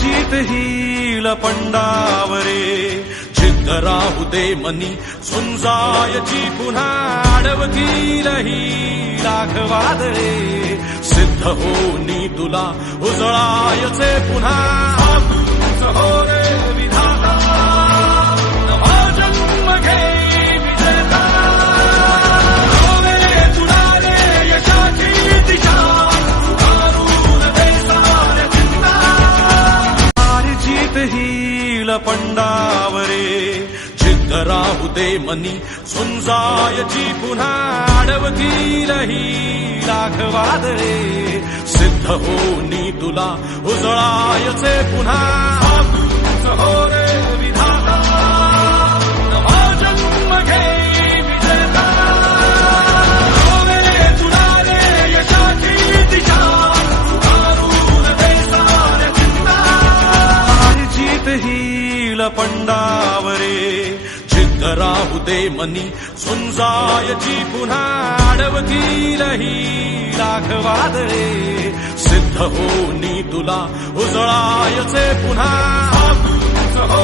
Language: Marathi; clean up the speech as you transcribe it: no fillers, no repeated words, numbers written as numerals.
जीत हील पंडावरे जिद्द राहू दे मनी झुंजायची पुन्हा अडवतील ही राघवादरे सिद्ध होनी तुला उजळायचे पुन्हा हो रे विधाता नवा जन्म घेई विजेता हो रे तुला रे यशाची दिशा उभारून दे साऱ्या चिंता जीत हील पंडावरे जिद्द राहू दे मनी झुंजायची पुन्हा अडवतील ही राघवादरे सिद्ध होनी तुला उजळायचे पुन्हा हो रे विधाता नवा जन्म घेई विजेता हो रे तुला रे यशाची दिशा उभारून दे साऱ्या चिंता जीत हील पंडावरे जिद्द राहू दे मनी झुंजायची पुन्हा अडवतील ही राघवादरे सिद्ध होनी तुला उजळायचे पुन्हा हो